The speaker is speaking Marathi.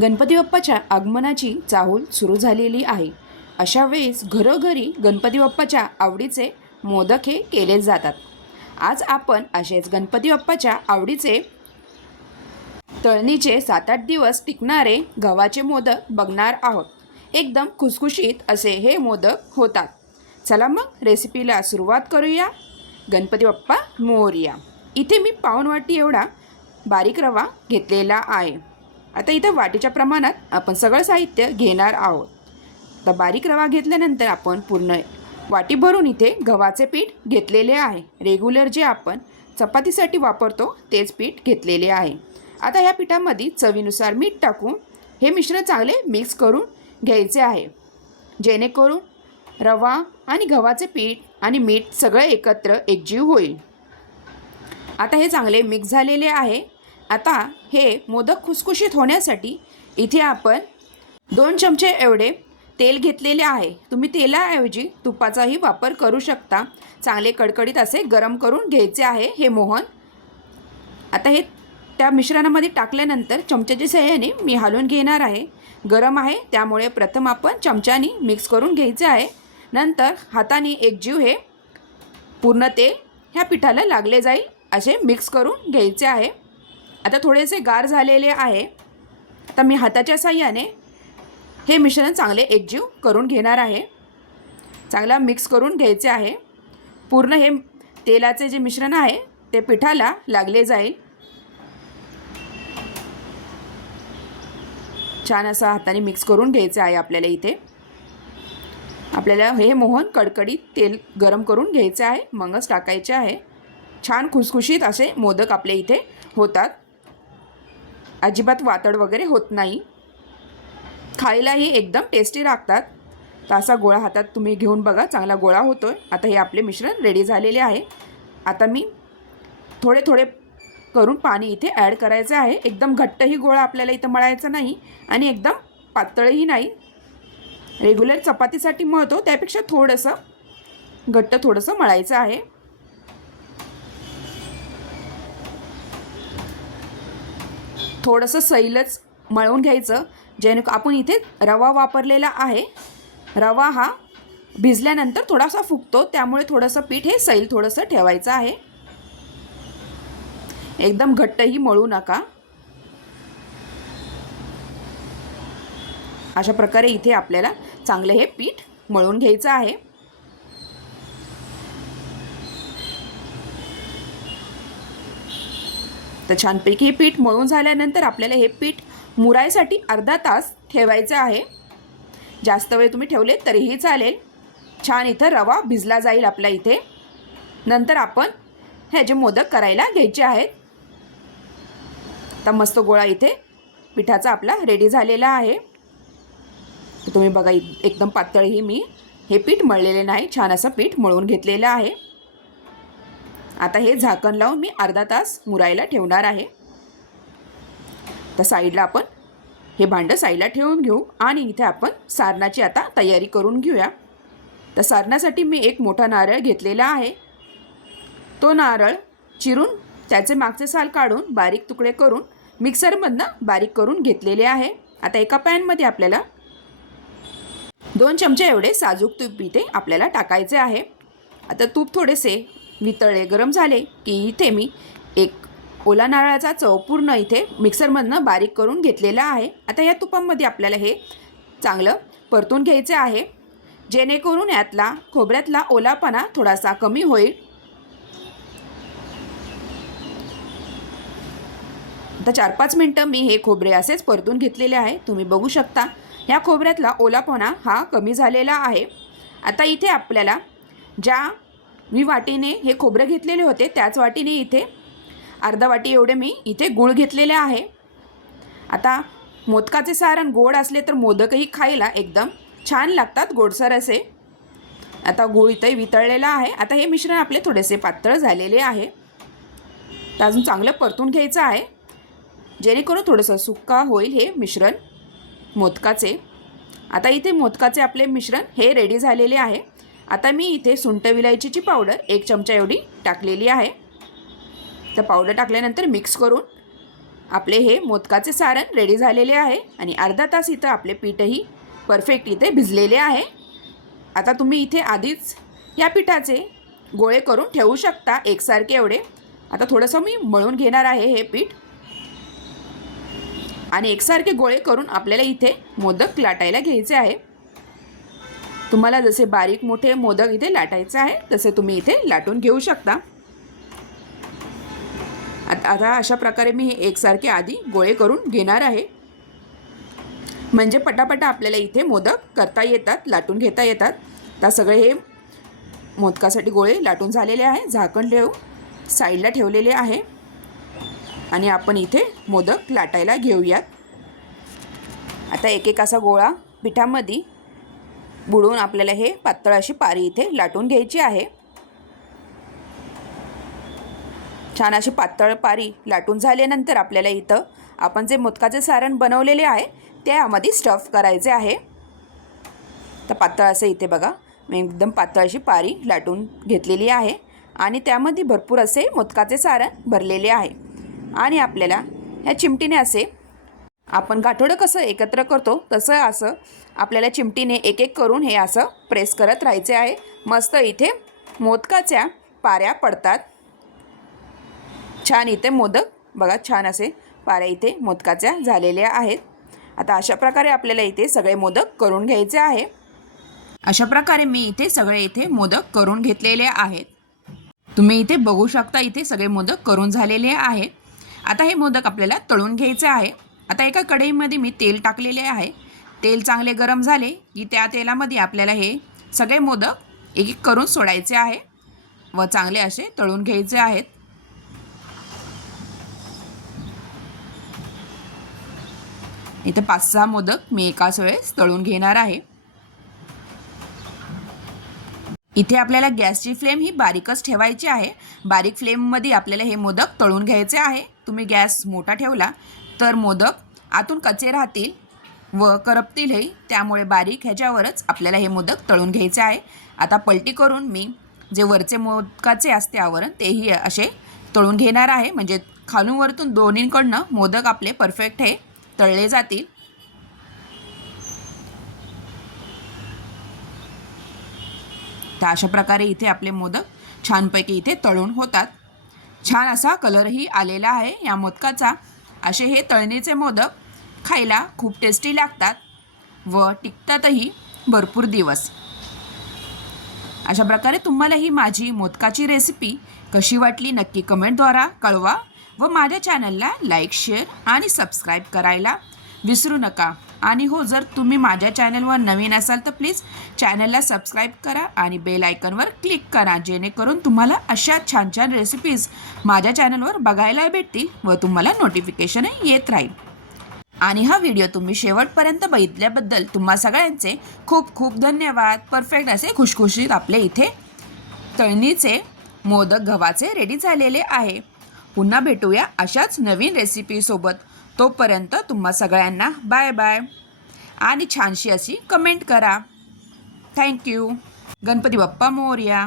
गणपती बाप्पाच्या आगमनाची चाहूल सुरू झालेली आहे. अशा वेळेस घरोघरी गणपती बाप्पाच्या आवडीचे मोदक हे केले जातात. आज आपण असेच गणपती बाप्पाच्या आवडीचे तळणीचे सात आठ दिवस टिकणारे गव्हाचे मोदक बघणार आहोत. एकदम खुसखुशीत असे हे मोदक होतात. चला मग रेसिपीला सुरुवात करूया. गणपती बाप्पा मोरया. इथे मी पाऊण वाटी एवढा बारीक रवा घेतलेला आहे. आता इथं वाटीच्या प्रमाणात आपण सगळं साहित्य घेणार आहोत. तर बारीक रवा घेतल्यानंतर आपण पूर्ण वाटी भरून इथे गव्हाचे पीठ घेतलेले आहे. रेग्युलर जे आपण चपातीसाठी वापरतो तेच पीठ घेतलेले आहे. आता ह्या पिठामध्ये चवीनुसार मीठ टाकून हे मिश्रण चांगले मिक्स करून घ्यायचे आहे. जेणेकरून रवा आणि गव्हाचे पीठ आणि मीठ सगळं एकत्र एकजीव होईल. आता हे चांगले मिक्स झालेले आहे. आता हे मोदक खुसखुशीत होण्यासाठी इथे आपण दोन चमचे एवढे तेल घेतलेले आहे. तुम्ही तेलाऐवजी तुपाचाही वापर करू शकता. चांगले कडकडीत असे गरम करून घ्यायचे आहे हे मोहन. आता हे त्या मिश्रणामध्ये टाकल्यानंतर चमच्याच्या सहाय्याने मी हलवून घेणार आहे. गरम आहे त्यामुळे प्रथम आपण चमच्याने मिक्स करून घ्यायचे आहे. नंतर हाताने एकजीव हे पूर्ण तेल ह्या पिठाला लागले जाईल असे मिक्स करून घ्यायचे आहे. आता थोडेसे गार झालेले आहे. आता मी हाताच्या साह्याने हे मिश्रण चांगले एकजीव करून घेणार आहे. चांगला मिक्स करून घ्यायचे आहे. पूर्ण हे तेलाचे जे मिश्रण आहे ते पिठाला लागले जाईल. छान असं हाताने मिक्स करून घ्यायचं आहे आपल्याला इथे. आपल्याला हे मोहन कडकडीत तेल गरम करून घ्यायचं आहे मगच टाकायचे आहे. छान खुसखुशीत असे मोदक आपल्या इथे होतात. अजिबात वातड वगैरे होत नाही. खायलाही एकदम टेस्टी लागतात. तर असा गोळा हातात तुम्ही घेऊन बघा चांगला गोळा होतो आहे आता हे आपले मिश्रण रेडी झालेले आहे. आता मी थोडे थोडे करून पाणी इथे ॲड करायचं आहे. एकदम घट्टही गोळा आपल्याला इथं मळायचा नाही आणि एकदम पातळही नाही. रेग्युलर चपातीसाठी मळतो त्यापेक्षा थोडंसं घट्ट थोडंसं मळायचं आहे. थोडंसं सैलच मळवून घ्यायचं जेणे आपण इथे रवा वापरलेला आहे. रवा हा भिजल्यानंतर थोडासा फुगतो त्यामुळे थोडंसं पीठ हे सैल थोडंसं ठेवायचं आहे. एकदम घट्टही मळू नका. अशा प्रकारे इथे आपल्याला चांगले हे पीठ मळून घ्यायचं आहे. तर छानपैकी हे पीठ मळून झाल्यानंतर आपल्याला हे पीठ मुरायसाठी अर्धा तास ठेवायचं आहे. जास्त वेळ तुम्ही ठेवले तरीही चालेल. छान इथं रवा भिजला जाईल आपल्या इथे. नंतर आपण ह्याचे मोदक करायला घ्यायचे आहेत. तर मस्त गोळा इथे पिठाचा आपला रेडी झालेला आहे. तुम्ही बघा इ- एकदम पातळही मी हे पीठ मळलेले नाही. छान असं पीठ मळून घेतलेलं आहे. आता हे झाकण लावून मी अर्धा तास मुरायला ठेवणार आहे. तर साईडला आपण हे भांडं साईडला ठेवून घेऊ आणि इथे आपण सारणाची आता तयारी करून घेऊया. तर सारणासाठी मी एक मोठा नारळ घेतलेला आहे. तो नारळ चिरून त्याचे मागचे साल काढून बारीक तुकडे करून मिक्सरमधनं बारीक करून घेतलेले आहे. आता एका पॅनमध्ये आपल्याला दोन चमचे एवढे साजूक तूप इथे आपल्याला टाकायचे आहे. आता तूप थोडेसे वितळले गरम झाले की इथे मी एक ओला नारळाचा चव पूर्ण इथे मिक्सरमधनं बारीक करून घेतलेला आहे. आता या तुपामध्ये आपल्याला हे चांगलं परतून घ्यायचं आहे. जेणेकरून यातला खोबऱ्यातला ओलापणा थोडासा कमी होईल. आता चार पाच मिनटं मी हे खोबरे असेच परतून घेतलेले आहे. तुम्ही बघू शकता ह्या खोबऱ्यातला ओलापणा हा कमी झालेला आहे. आता इथे आपल्याला ज्या मी वाटीने हे खोबरं घेतलेले होते त्याच वाटीने इथे अर्धा वाटी एवढे मी इथे गूळ घेतलेले आहे. आता मोदकाचे सारण गोड असले तर मोदकही खायला एकदम छान लागतात गोडसर असे. आता गूळ इथे वितळलेला आहे. आता हे मिश्रण आपले थोडेसे पातळ झालेले आहे. तर अजून चांगलं परतून घ्यायचं आहे. जेणेकरून थोडंसं सुक्का होईल हे मिश्रण मोदकाचे. आता इथे मोदकाचे आपले मिश्रण हे रेडी झालेले आहे. आता मी इथे सुंट विलायचीची पावडर एक चमचा एवढी टाकलेली आहे. तर पावडर टाकल्यानंतर मिक्स करून आपले हे मोदकाचे सारण रेडी झालेले आहे आणि अर्धा तास इथं आपले पीठही परफेक्ट इथे भिजलेले आहे. आता तुम्ही इथे आधीच या पिठाचे गोळे करून ठेवू शकता एकसारखे एवढे. आता थोडंसं मी मळून घेणार आहे हे पीठ. आणि एकसारखे गोळे करून आपल्याला इथे मोदक लाटायला घ्यायचे आहे. तुम्हाला जसे बारीक मोठे मोदक इथे लाटायचे आहे तसे तुम्ही इथे लाटून घेऊ शकता. आता आता अशा प्रकारे मी हे एकसारखे आधी गोळे करून घेणार आहे. म्हणजे पटापटा आपल्याला इथे मोदक करता येतात लाटून घेता येतात. तर सगळे हे मोदकासाठी गोळे लाटून झालेले आहे झाकण ठेवून साईडला ठेवलेले आहे. आणि आपण इथे मोदक लाटायला घेऊयात. आता एक एक असा गोळा पिठामध्ये बुडवून आपल्याला हे पातळ अशी पारी इथे लाटून घ्यायची आहे. छान अशी पातळ पारी लाटून झाल्यानंतर आपल्याला इथं आपण जे मोदकाचे सारण बनवलेले आहे त्यामध्ये स्टफ करायचे आहे. तर पातळ असं इथे बघा मी एकदम पातळ अशी पारी लाटून घेतलेली आहे आणि त्यामध्ये भरपूर असे मोदकाचे सारण भरलेले आहे. आणि आपल्याला ह्या चिमटीने असे आपण गाठोडं कसं एकत्र करतो तसं असं आपल्याला चिमटीने एक एक करून हे असं प्रेस करत राहायचे आहे. मस्त इथे मोदकाच्या पाऱ्या पडतात. छान इथे मोदक बघा छान असे पाऱ्या इथे मोदकाच्या झालेल्या आहेत. आता अशा प्रकारे आपल्याला इथे सगळे मोदक करून घ्यायचे आहे. अशा प्रकारे मी इथे सगळे इथे मोदक करून घेतलेले आहेत. तुम्ही इथे बघू शकता इथे सगळे मोदक करून झालेले आहेत. आता हे मोदक आपल्याला तळून घ्यायचे आहे. आता एका कढईमध्ये मी तेल टाकलेले आहे. तेल चांगले गरम झाले. की त्या तेलामध्ये आपल्याला हे सगळे मोदक एक एक करून सोडायचे आहे. व चांगले असे तळून घ्यायचे आहेत. इथे पाच सहा मोदक मी एकाच वेळेस तळून घेणार आहे. इथे आपल्याला गॅसची फ्लेम ही बारीकच ठेवायची आहे. बारीक फ्लेममध्ये आपल्याला हे मोदक तळून घ्यायचे आहे. तुम्ही गॅस मोठा ठेवला तर मोदक आतून कच्चे राहतील व करपतीलही त्यामुळे बारीक ह्याच्यावरच आपल्याला हे मोदक तळून घ्यायचे आहे. आता पलटी करून मी जे वरचे मोदकाचे असते आवरण तेही असे तळून घेणार आहे. म्हणजे खालून वरतून दोन्हीकडनं मोदक आपले परफेक्ट हे तळले जातील. तर अशा प्रकारे इथे आपले मोदक छानपैकी इथे तळून होतात. छान असा कलरही आलेला आहे. या मोदकाचा असे हे तळणीचे मोदक खायला खूप टेस्टी लागतात व टिकतातही भरपूर दिवस. अशा प्रकारे तुम्हाला ही माझी मोदकाची रेसिपी कशी वाटली नक्की कमेंटद्वारा कळवा व माझ्या चॅनलला लाईक शेअर आणि सबस्क्राईब करायला विसरू नका. आणि हो जर तुम्ही माझ्या चॅनलवर नवीन असाल तर प्लीज चॅनलला सबस्क्राईब करा आणि बेल आयकनवर क्लिक करा जेणेकरून तुम्हाला अशा छान छान रेसिपीज माझ्या चॅनलवर बघायला भेटतील व तुम्हाला नोटिफिकेशनही येत राहील. आणि हा व्हिडिओ तुम्ही शेवटपर्यंत बघितल्याबद्दल तुम्हा सगळ्यांचे खूप खूप धन्यवाद. परफेक्ट असे खुशखुशीत आपले इथे तळणीचे मोदक गव्हाचे रेडी झालेले आहे. पुन्हा भेटूया अशाच नवीन रेसिपीसोबत तोपर्यंत तुम्हा सगळ्यांना बाय बाय. आणि छानशी अशी कमेंट करा. Thank you Ganpati Bappa Morya.